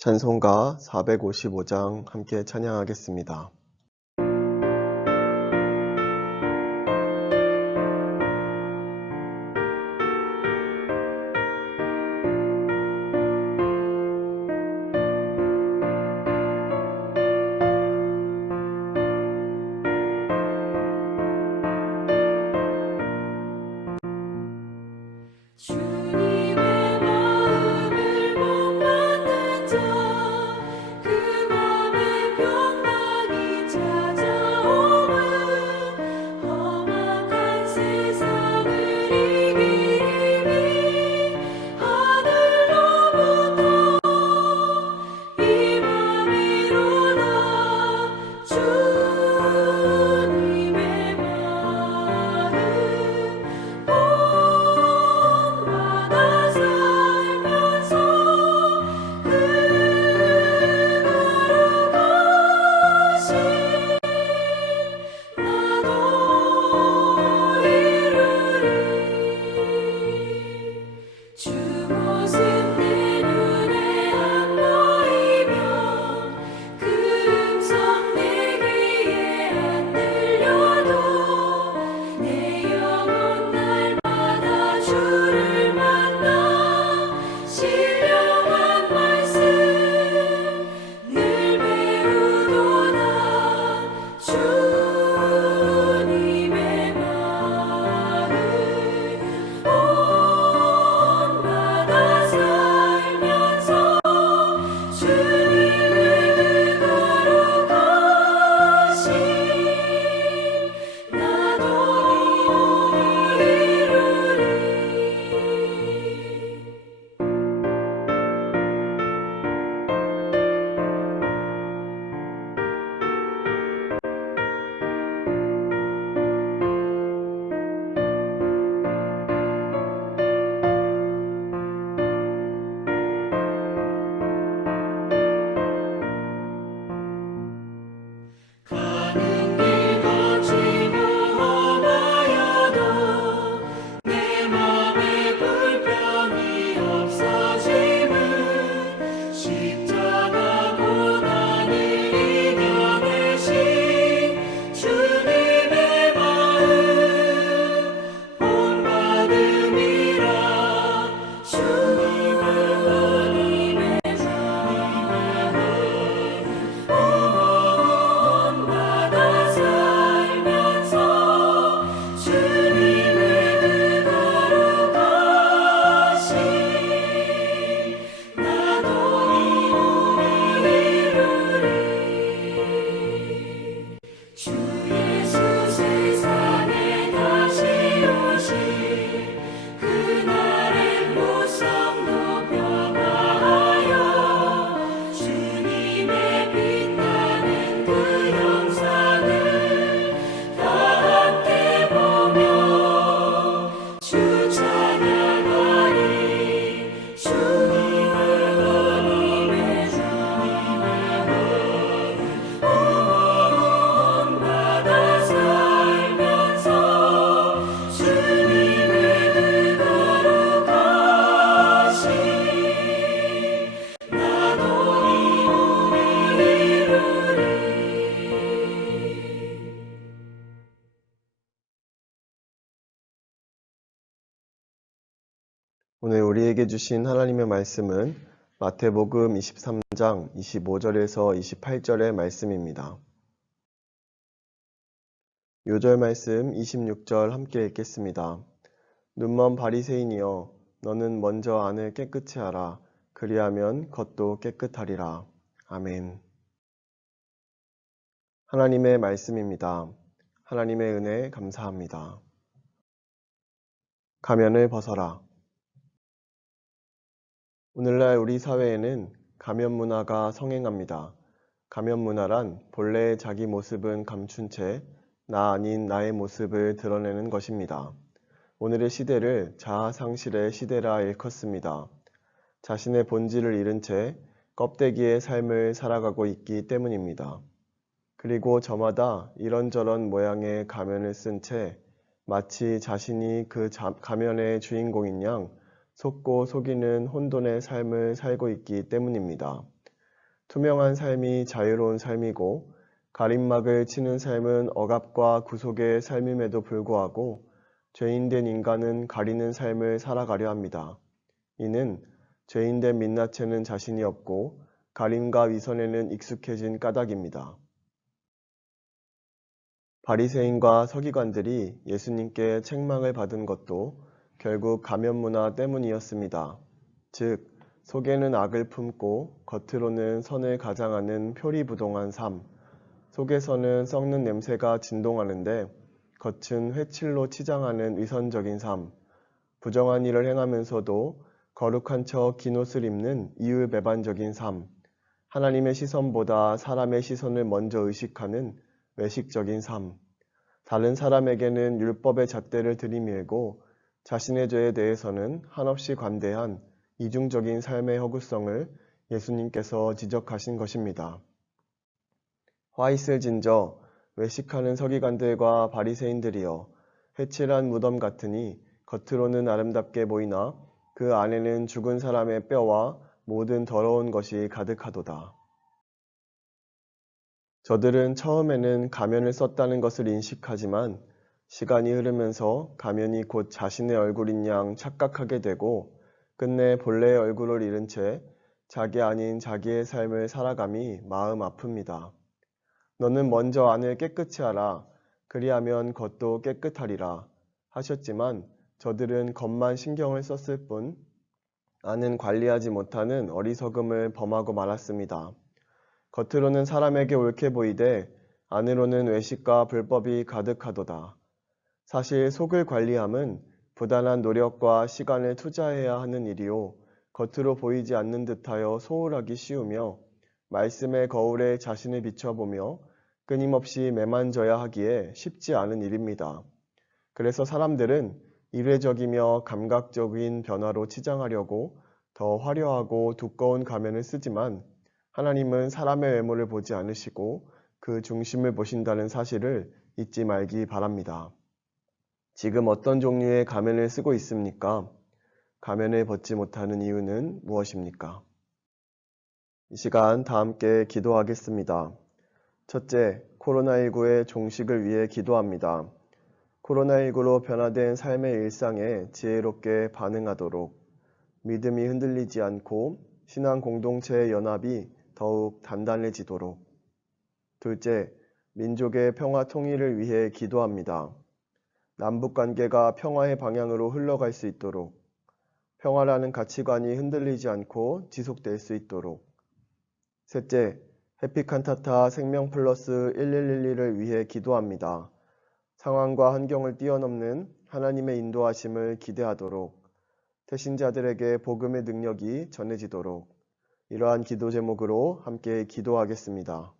찬송가 455장 함께 찬양하겠습니다. 오늘 우리에게 주신 하나님의 말씀은 마태복음 23장 25절에서 28절의 말씀입니다. 요절 말씀 26절 함께 읽겠습니다. 눈먼 바리새인이여, 너는 먼저 안을 깨끗이 하라. 그리하면 겉도 깨끗하리라. 아멘. 하나님의 말씀입니다. 하나님의 은혜 감사합니다. 가면을 벗어라. 오늘날 우리 사회에는 가면 문화가 성행합니다. 가면 문화란 본래의 자기 모습은 감춘 채 나 아닌 나의 모습을 드러내는 것입니다. 오늘의 시대를 자아 상실의 시대라 일컫습니다. 자신의 본질을 잃은 채 껍데기의 삶을 살아가고 있기 때문입니다. 그리고 저마다 이런저런 모양의 가면을 쓴 채 마치 자신이 그 가면의 주인공인 양 속고 속이는 혼돈의 삶을 살고 있기 때문입니다. 투명한 삶이 자유로운 삶이고 가림막을 치는 삶은 억압과 구속의 삶임에도 불구하고 죄인된 인간은 가리는 삶을 살아가려 합니다. 이는 죄인된 민낯에는 자신이 없고 가림과 위선에는 익숙해진 까닭입니다. 바리새인과 서기관들이 예수님께 책망을 받은 것도 결국 가면 문화 때문이었습니다. 즉, 속에는 악을 품고 겉으로는 선을 가장하는 표리부동한 삶, 속에서는 썩는 냄새가 진동하는데 겉은 회칠로 치장하는 위선적인 삶, 부정한 일을 행하면서도 거룩한 척 긴 옷을 입는 이율배반적인 삶, 하나님의 시선보다 사람의 시선을 먼저 의식하는 외식적인 삶, 다른 사람에게는 율법의 잣대를 들이밀고 자신의 죄에 대해서는 한없이 관대한 이중적인 삶의 허구성을 예수님께서 지적하신 것입니다. 화 있을 진저 외식하는 서기관들과 바리새인들이여, 회칠한 무덤 같으니 겉으로는 아름답게 보이나 그 안에는 죽은 사람의 뼈와 모든 더러운 것이 가득하도다. 저들은 처음에는 가면을 썼다는 것을 인식하지만 시간이 흐르면서 가면이 곧 자신의 얼굴인 양 착각하게 되고 끝내 본래의 얼굴을 잃은 채 자기 아닌 자기의 삶을 살아감이 마음 아픕니다. 너는 먼저 안을 깨끗이 하라. 그리하면 겉도 깨끗하리라 하셨지만 저들은 겉만 신경을 썼을 뿐 안은 관리하지 못하는 어리석음을 범하고 말았습니다. 겉으로는 사람에게 옳게 보이되 안으로는 외식과 불법이 가득하도다. 사실 속을 관리함은 부단한 노력과 시간을 투자해야 하는 일이요, 겉으로 보이지 않는 듯하여 소홀하기 쉬우며 말씀의 거울에 자신을 비춰보며 끊임없이 매만져야 하기에 쉽지 않은 일입니다. 그래서 사람들은 이례적이며 감각적인 변화로 치장하려고 더 화려하고 두꺼운 가면을 쓰지만 하나님은 사람의 외모를 보지 않으시고 그 중심을 보신다는 사실을 잊지 말기 바랍니다. 지금 어떤 종류의 가면을 쓰고 있습니까? 가면을 벗지 못하는 이유는 무엇입니까? 이 시간 다 함께 기도하겠습니다. 첫째, 코로나19의 종식을 위해 기도합니다. 코로나19로 변화된 삶의 일상에 지혜롭게 반응하도록, 믿음이 흔들리지 않고 신앙 공동체의 연합이 더욱 단단해지도록. 둘째, 민족의 평화 통일을 위해 기도합니다. 남북 관계가 평화의 방향으로 흘러갈 수 있도록, 평화라는 가치관이 흔들리지 않고 지속될 수 있도록. 셋째, 해피칸타타 생명플러스 1112를 위해 기도합니다. 상황과 환경을 뛰어넘는 하나님의 인도하심을 기대하도록, 태신자들에게 복음의 능력이 전해지도록. 이러한 기도 제목으로 함께 기도하겠습니다.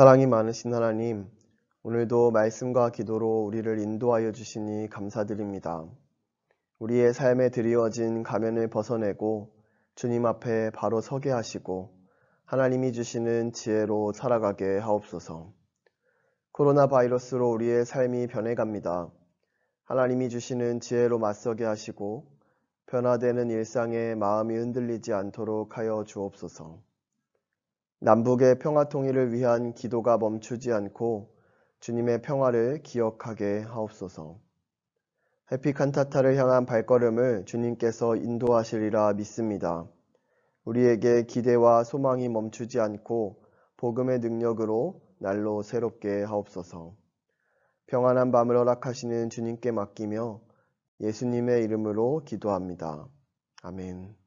사랑이 많으신 하나님, 오늘도 말씀과 기도로 우리를 인도하여 주시니 감사드립니다. 우리의 삶에 드리워진 가면을 벗어내고 주님 앞에 바로 서게 하시고 하나님이 주시는 지혜로 살아가게 하옵소서. 코로나 바이러스로 우리의 삶이 변해갑니다. 하나님이 주시는 지혜로 맞서게 하시고 변화되는 일상에 마음이 흔들리지 않도록 하여 주옵소서. 남북의 평화 통일을 위한 기도가 멈추지 않고 주님의 평화를 기억하게 하옵소서. 해피칸타타를 향한 발걸음을 주님께서 인도하시리라 믿습니다. 우리에게 기대와 소망이 멈추지 않고 복음의 능력으로 날로 새롭게 하옵소서. 평안한 밤을 허락하시는 주님께 맡기며 예수님의 이름으로 기도합니다. 아멘.